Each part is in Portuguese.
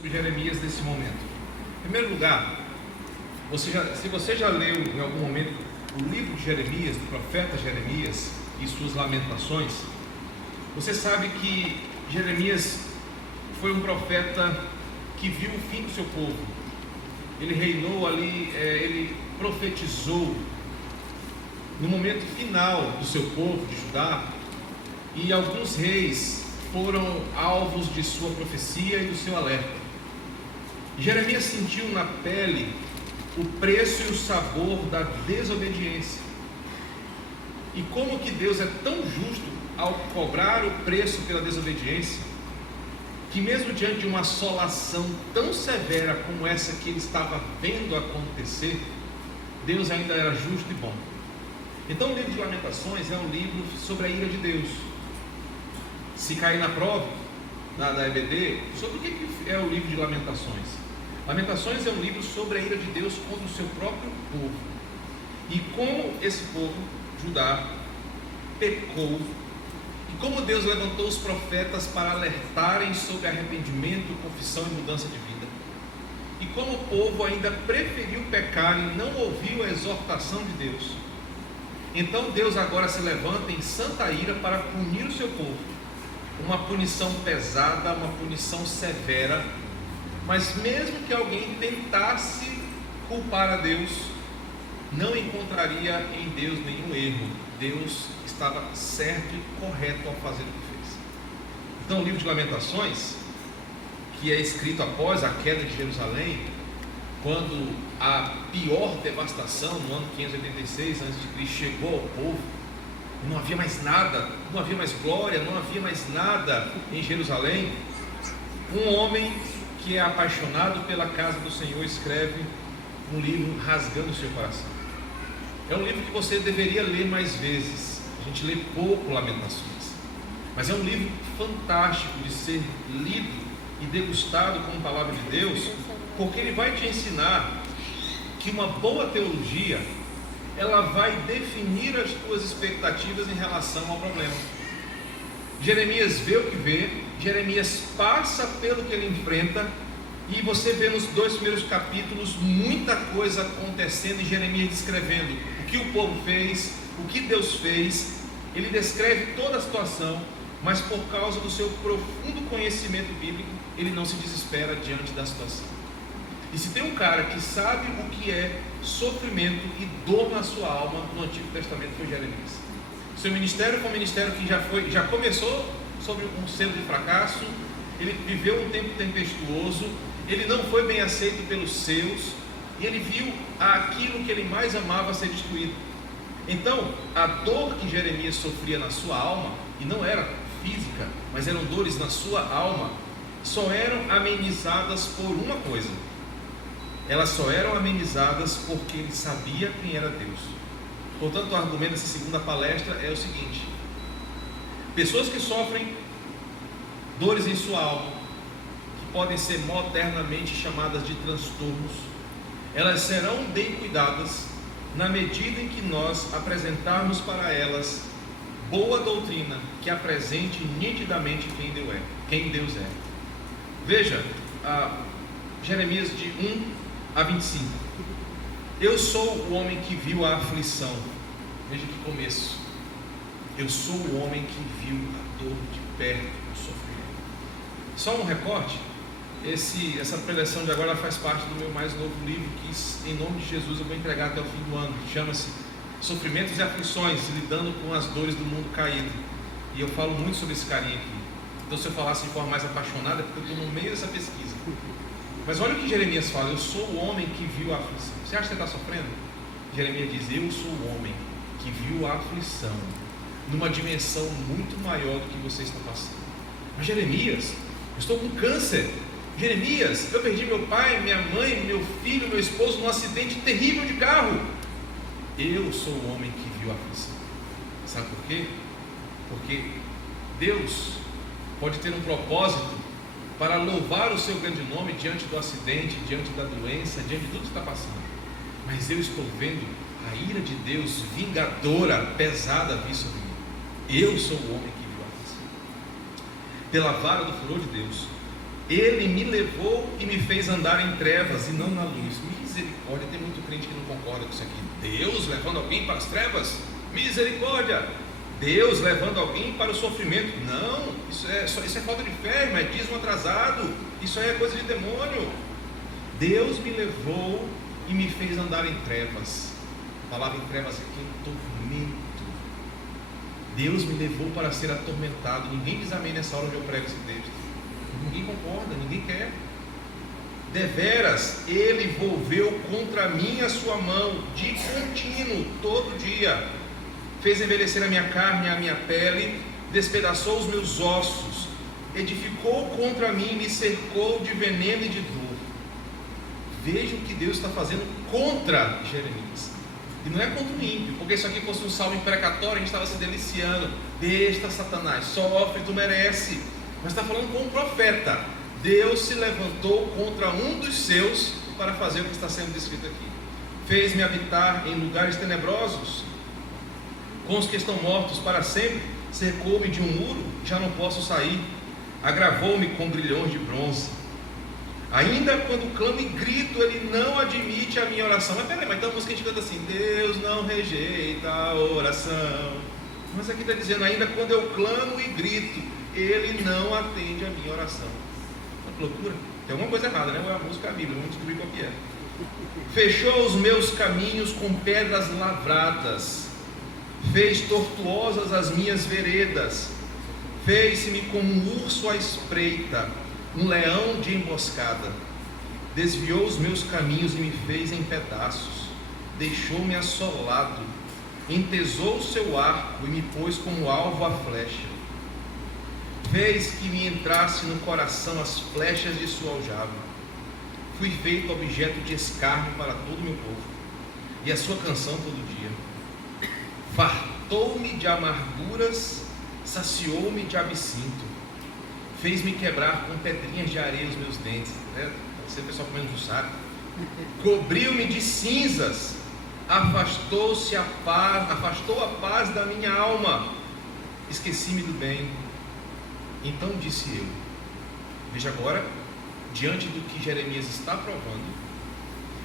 sobre Jeremias nesse momento. Em primeiro lugar, se você já leu em algum momento o livro de Jeremias, do profeta Jeremias e suas lamentações, você sabe que Jeremias foi um profeta que viu o fim do seu povo. Ele reinou ali, ele profetizou no momento final do seu povo, de Judá, e alguns reis foram alvos de sua profecia e do seu alerta. Jeremias sentiu na pele o preço e o sabor da desobediência. E como que Deus é tão justo ao cobrar o preço pela desobediência, que mesmo diante de uma assolação tão severa como essa que ele estava vendo acontecer, Deus ainda era justo e bom. Então o livro de Lamentações é um livro sobre a ira de Deus. Se cair na prova da EBD, sobre o que é o livro de Lamentações? Lamentações é um livro sobre a ira de Deus contra o seu próprio povo, e como esse povo, Judá, pecou, e como Deus levantou os profetas para alertarem sobre arrependimento, confissão e mudança de vida, e como o povo ainda preferiu pecar e não ouviu a exortação de Deus. Então Deus agora se levanta em santa ira para punir o seu povo, uma punição pesada, uma punição severa. Mas mesmo que alguém tentasse culpar a Deus, não encontraria em Deus nenhum erro. Deus estava certo e correto ao fazer o que fez. Então o livro de Lamentações, que é escrito após a queda de Jerusalém, quando a pior devastação no ano 586 a.C. chegou ao povo, não havia mais nada, não havia mais glória, não havia mais nada em Jerusalém. Um homem que é apaixonado pela casa do Senhor escreve um livro rasgando o seu coração. É um livro que você deveria ler mais vezes. A gente lê pouco Lamentações, mas é um livro fantástico de ser lido e degustado como palavra de Deus, porque ele vai te ensinar que uma boa teologia, ela vai definir as tuas expectativas em relação ao problema. Jeremias vê o que vê, Jeremias passa pelo que ele enfrenta, e você vê nos 2 primeiros capítulos muita coisa acontecendo, e Jeremias descrevendo o que o povo fez, o que Deus fez. Ele descreve toda a situação, mas por causa do seu profundo conhecimento bíblico, ele não se desespera diante da situação. E se tem um cara que sabe o que é sofrimento e dor na sua alma no Antigo Testamento, foi Jeremias. Seu ministério foi um ministério que já começou sobre um selo de fracasso. Ele viveu um tempo tempestuoso, ele não foi bem aceito pelos seus, e ele viu aquilo que ele mais amava ser destruído. Então, a dor que Jeremias sofria na sua alma, e não era física, mas eram dores na sua alma, só eram amenizadas por uma coisa. Elas só eram amenizadas porque ele sabia quem era Deus. Portanto, o argumento dessa segunda palestra é o seguinte: pessoas que sofrem dores em sua alma, que podem ser modernamente chamadas de transtornos, elas serão bem cuidadas na medida em que nós apresentarmos para elas boa doutrina que apresente nitidamente quem Deus é. Veja, Jeremias de 1 a 25. Eu sou o homem que viu a aflição. Veja que começo. Eu sou o homem que viu a dor de perto, o sofrimento. Só um recorte. Essa preleção de agora faz parte do meu mais novo livro, que em nome de Jesus eu vou entregar até o fim do ano. Chama-se Sofrimentos e Aflições, lidando com as dores do mundo caído. E eu falo muito sobre esse carinha aqui. Então, se eu falasse de forma mais apaixonada, é porque eu estou no meio dessa pesquisa. Mas olha o que Jeremias fala: eu sou o homem que viu a aflição. Você acha que você está sofrendo? Jeremias diz: eu sou o homem que viu a aflição numa dimensão muito maior do que você está passando. Mas Jeremias, eu estou com câncer. Jeremias, eu perdi meu pai, minha mãe, meu filho, meu esposo num acidente terrível de carro. Eu sou o homem que viu a aflição. Sabe por quê? Porque Deus pode ter um propósito para louvar o seu grande nome diante do acidente, diante da doença, diante de tudo que está passando. Mas eu estou vendo a ira de Deus vingadora, pesada, vir sobre mim. Eu sou o homem que viu a aflição. Pela vara do furor de Deus, Ele me levou e me fez andar em trevas e não na luz. Misericórdia, tem muito crente que não concorda com isso aqui. Deus levando alguém para as trevas? Misericórdia! Deus levando alguém para o sofrimento? Não, isso é falta de fé, irmão, é dízimo atrasado. Isso aí é coisa de demônio. Deus me levou e me fez andar em trevas. A palavra em trevas aqui é tormento. Deus me levou para ser atormentado. Ninguém diz amém nessa hora onde eu prego esse texto. Ninguém concorda, ninguém quer. Deveras, Ele volveu contra mim a sua mão, de contínuo, todo dia. Fez envelhecer a minha carne e a minha pele, despedaçou os meus ossos, edificou contra mim, me cercou de veneno e de dor. Veja o que Deus está fazendo contra Jeremias. E não é contra o ímpio, porque se aqui fosse um salmo imprecatório, a gente estava se deliciando. Besta, Satanás, sofre, tu merece. Mas está falando com um profeta. Deus se levantou contra um dos seus para fazer o que está sendo descrito aqui. Fez-me habitar em lugares tenebrosos, com os que estão mortos para sempre. Cercou-me de um muro, já não posso sair. Agravou-me com grilhões de bronze. Ainda quando clamo e grito, Ele não admite a minha oração. Mas peraí, mas então a música a gente canta assim: Deus não rejeita a oração. Mas aqui está dizendo: ainda quando eu clamo e grito, Ele não atende a minha oração. Que loucura. Tem alguma coisa errada, né? Ou é a música ou a Bíblia, vamos descobrir qual que é. Fechou os meus caminhos com pedras lavradas, fez tortuosas as minhas veredas, fez-me como um urso à espreita, um leão de emboscada. Desviou os meus caminhos e me fez em pedaços, deixou-me assolado, entesou o seu arco e me pôs como alvo à flecha. Fez que me entrasse no coração as flechas de sua aljava. Fui feito objeto de escárnio para todo o meu povo, e a sua canção todo dia. Fartou-me de amarguras, saciou-me de absinto, fez-me quebrar com pedrinhas de areia os meus dentes, né? Você pessoal comendo do saco. Cobriu-me de cinzas, afastou a paz da minha alma, esqueci-me do bem. Então disse eu. Veja agora, diante do que Jeremias está provando,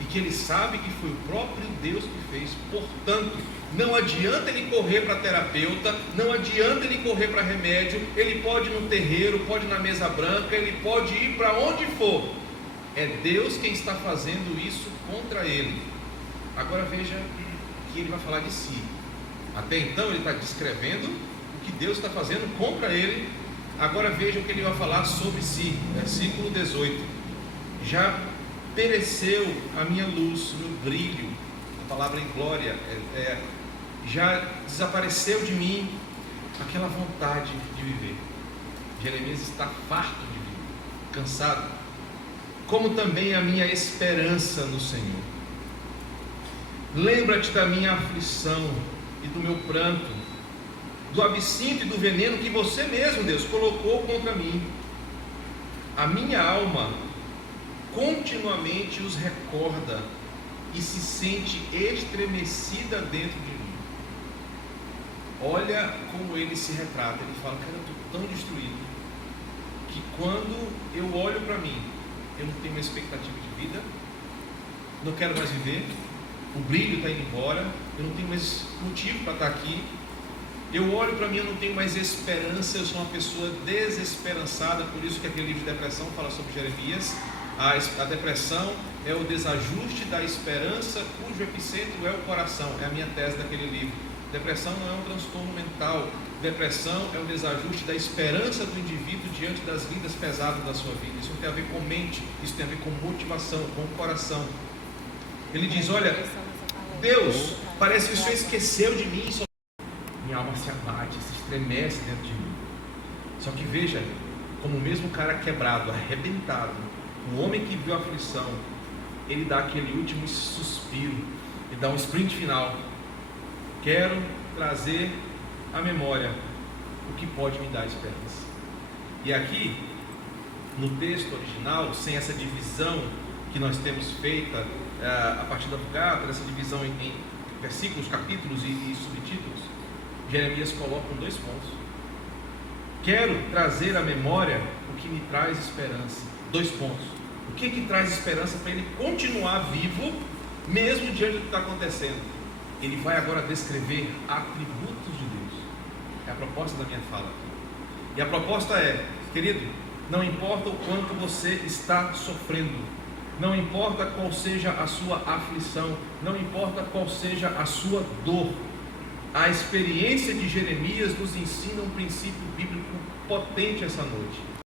e que ele sabe que foi o próprio Deus que fez, portanto, não adianta ele correr para terapeuta, não adianta ele correr para remédio, ele pode ir no terreiro, pode ir na mesa branca, ele pode ir para onde for, é Deus quem está fazendo isso contra ele. Agora veja que ele vai falar de si. Até então ele está descrevendo o que Deus está fazendo contra ele. Agora veja o que ele vai falar sobre si, versículo 18. Já pereceu a minha luz no brilho, a palavra em glória, já desapareceu de mim aquela vontade de viver. Jeremias está farto de viver, cansado, como também a minha esperança no Senhor. Lembra-te da minha aflição e do meu pranto, do absinto e do veneno que você mesmo, Deus, colocou contra mim. A minha alma continuamente os recorda e se sente estremecida dentro de mim. Olha como ele se retrata. Ele fala: cara, eu estou tão destruído que quando eu olho para mim, eu não tenho uma expectativa de vida, não quero mais viver, o brilho está indo embora, eu não tenho mais motivo para estar aqui. Eu olho para mim, eu não tenho mais esperança, eu sou uma pessoa desesperançada. Por isso que aquele livro de depressão fala sobre Jeremias. A depressão é o desajuste da esperança, cujo epicentro é o coração. É a minha tese daquele livro. Depressão não é um transtorno mental. Depressão é o desajuste da esperança do indivíduo diante das vidas pesadas da sua vida. Isso não tem a ver com mente, isso tem a ver com motivação, com o coração. Ele diz: olha, Deus, parece que o Senhor esqueceu de mim. Minha alma se abate, se estremece dentro de mim. Só que veja, como o mesmo cara quebrado, arrebentado, o homem que viu a aflição, ele dá aquele último suspiro, ele dá um sprint final. Quero trazer à memória o que pode me dar esperança. E aqui, no texto original, sem essa divisão que nós temos feita a partir da Vulgata, essa divisão em versículos, capítulos e subtítulos, Jeremias coloca 2 pontos. Quero trazer à memória o que me traz esperança. 2 pontos. O que traz esperança para ele continuar vivo, mesmo diante do que está acontecendo? Ele vai agora descrever atributos de Deus. É a proposta da minha fala aqui. E a proposta é, querido, não importa o quanto você está sofrendo, não importa qual seja a sua aflição, não importa qual seja a sua dor, a experiência de Jeremias nos ensina um princípio bíblico potente essa noite.